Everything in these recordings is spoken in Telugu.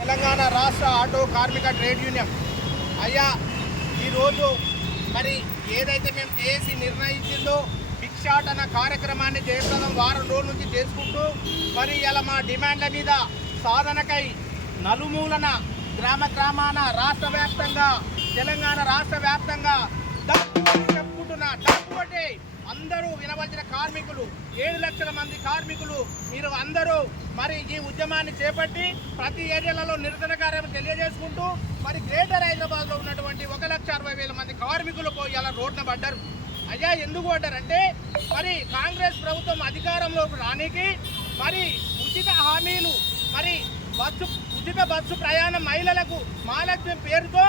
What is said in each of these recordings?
తెలంగాణ రాష్ట్ర ఆటో కార్మిక ట్రేడ్ యూనియన్. అయ్యా ఈరోజు మరి ఏదైతే మేము చేసి నిర్ణయించిందో భిక్షాటన కార్యక్రమాన్ని జయప్రదం వారం రోజుల నుంచి చేసుకుంటూ మరి ఇలా మా డిమాండ్ల మీద సాధనకై నలుమూలన గ్రామ గ్రామాన రాష్ట్ర వ్యాప్తంగా తెలంగాణ రాష్ట్ర వ్యాప్తంగా అందరూ వినవలసిన కార్మికులు. ఏడు లక్షల మంది కార్మికులు. మీరు అందరూ మరి ఈ ఉద్యమాన్ని చేపట్టి ప్రతి ఏరియాలలో నిరసన కార్యం తెలియజేసుకుంటూ మరి గ్రేటర్ హైదరాబాద్లో ఉన్నటువంటి ఒక లక్ష అరవై వేల మంది కార్మికులు పోయి అలా రోడ్న పడ్డారు. అయ్యా ఎందుకు పడ్డారంటే మరి కాంగ్రెస్ ప్రభుత్వం అధికారంలోకి రానికి మరి ఉచిత హామీలు మరి బస్సు ఉచిత బస్సు ప్రయాణం మహిళలకు మహాలక్ష్మి పేరుతో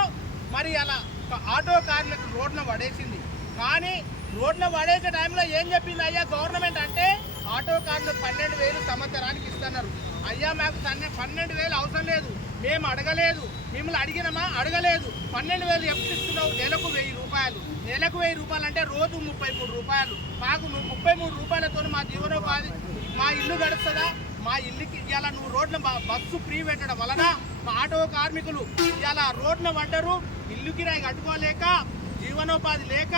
మరి అలా ఒక ఆటో కార్మికులు రోడ్న పడేసింది. కానీ రోడ్ల పడేసే టైంలో ఏం చెప్పింది అయ్యా? గవర్నమెంట్ అంటే ఆటో కార్లు పన్నెండు వేలు సంవత్సరానికి ఇస్తున్నారు. అయ్యా మాకు తన్నే పన్నెండు వేలు అవసరం లేదు. మేము అడగలేదు. మిమ్మల్ని అడిగినామా? అడగలేదు. పన్నెండు వేలు ఎప్పుడు ఇస్తున్నావు? నెలకు వెయ్యి రూపాయలు. నెలకు వెయ్యి రూపాయలు అంటే రోజు ముప్పై మూడు రూపాయలు. మాకు ముప్పై మూడు రూపాయలతో మా జీవనోపాధి మా ఇల్లు గడుస్తుందా? మా ఇల్లుకి ఇవాళ నువ్వు రోడ్ల బ- బస్సు ఫ్రీ పెట్టడం వలన మా ఆటో కార్మికులు ఇవాళ రోడ్న పడ్డరు. ఇల్లు కిరాయి కట్టుకోలేక జీవనోపాధి లేక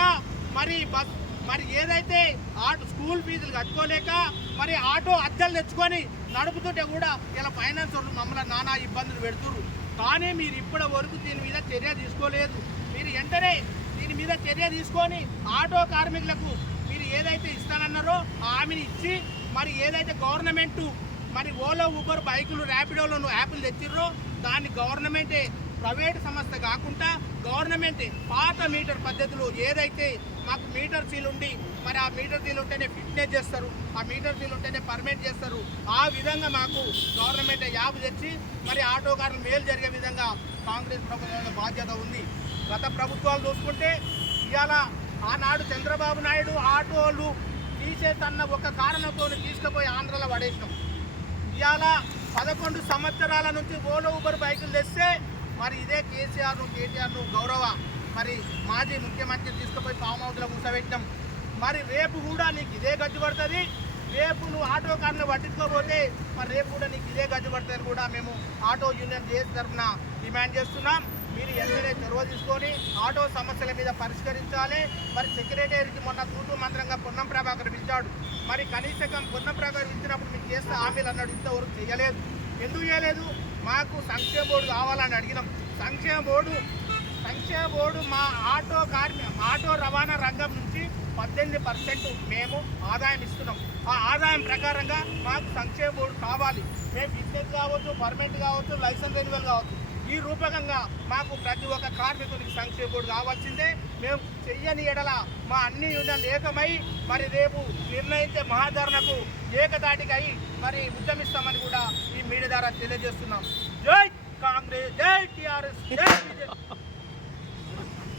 మరి బస్ మరి ఏదైతే ఆటో స్కూల్ ఫీజులు కట్టుకోలేక మరి ఆటో అద్దెలు తెచ్చుకొని నడుపుతుంటే కూడా ఇలా ఫైనాన్స్ వాళ్ళు మమ్మల్ని నానా ఇబ్బందులు పెడుతున్నారు కానీ మీరు ఇప్పటి వరకు దీని మీద చర్య తీసుకోలేదు. మీరు వెంటనే దీని మీద చర్య తీసుకొని ఆటో కార్మికులకు మీరు ఏదైతే ఇస్తానన్నారో ఆ హామీని ఇచ్చి మరి ఏదైతే గవర్నమెంట్ మరి ఓలో ఊబర్ బైకులు ర్యాపిడోలో నువ్వు యాప్లు తెచ్చిర్రో. దాన్ని గవర్నమెంటే ప్రైవేట్ సంస్థ కాకుండా గవర్నమెంట్ పాత మీటర్ పద్ధతిలో ఏదైతే మాకు మీటర్ సీల్ ఉండి మరి ఆ మీటర్ సీల్ ఉంటేనే ఫిట్నెస్ చేస్తారు ఆ మీటర్ సీల్ ఉంటేనే పర్మిట్ చేస్తారు. ఆ విధంగా మాకు గవర్నమెంట్ యాప్ తెచ్చి మరి ఆటోకారులు మేలు జరిగే విధంగా కాంగ్రెస్ ప్రభుత్వం బాధ్యత ఉంది. గత ప్రభుత్వాలు చూసుకుంటే ఇవాళ ఆనాడు చంద్రబాబు నాయుడు ఆటోలు తీసేతన్న ఒక కారణంతో తీసుకుపోయి ఆంధ్రలో పడేసినాం. ఇవాళ పదకొండు సంవత్సరాల నుంచి ఓలో ఊబర్ బైకులు తెస్తే మరి ఇదే కేసీఆర్ను కేటీఆర్ను గౌరవ. మరి మాజీ ముఖ్యమంత్రి తీసుకుపోయి ఫామ్ హౌస్లో కూర్చోబెట్టాం మరి రేపు కూడా నీకు ఇదే గజ్జు పడుతుంది. రేపు నువ్వు ఆటో కార్ను పట్టించుకోకపోతే మరి రేపు కూడా నీకు ఇదే గజ్జు పడుతుంది కూడా మేము ఆటో యూనియన్ చేసి తరఫున డిమాండ్ చేస్తున్నాం. మీరు వెంటనే చొరవ తీసుకొని ఆటో సమస్యల మీద పరిష్కరించాలి. మరి సెక్రటరీకి మొన్న తూతూ మంత్రంగా పొన్నం ప్రభాకర్ పిలిచాడు. మరి కనీసం పొన్నం ప్రభాకర్ ఇచ్చినప్పుడు మీకు చేస్తే హామీలు అన్నాడు. ఇంతవరకు చేయలేదు. ఎందుకు చేయలేదు? మాకు సంక్షేమ బోర్డు కావాలని అడిగినాం. సంక్షేమ బోర్డు సంక్షేమ బోర్డు మా ఆటో కార్మి ఆటో రవాణా రంగం నుంచి పద్దెనిమిది పర్సెంట్ మేము ఆదాయం ఇస్తున్నాం. ఆ ఆదాయం ప్రకారంగా మాకు సంక్షేమ బోర్డు కావాలి. మేము బిజినెస్ కావచ్చు పర్మనెంట్ కావచ్చు లైసెన్స్ రెన్యువల్ కావచ్చు. ఈ రూపకంగా మాకు ప్రతి ఒక్క కార్మికునికి సంక్షేమ బోర్డు కావాల్సిందే. మేము చెయ్యని ఎడల మా అన్ని యూనియన్లు ఏకమై మరి రేపు నిర్ణయించే మహాధరణకు ఏకదాటికై మరి ఉద్యమిస్తామని కూడా ఈ మీడియా ద్వారా తెలియజేస్తున్నాం. జై కాంగ్రెస్ జై టిఆర్ఎస్ జై బీజేపీ.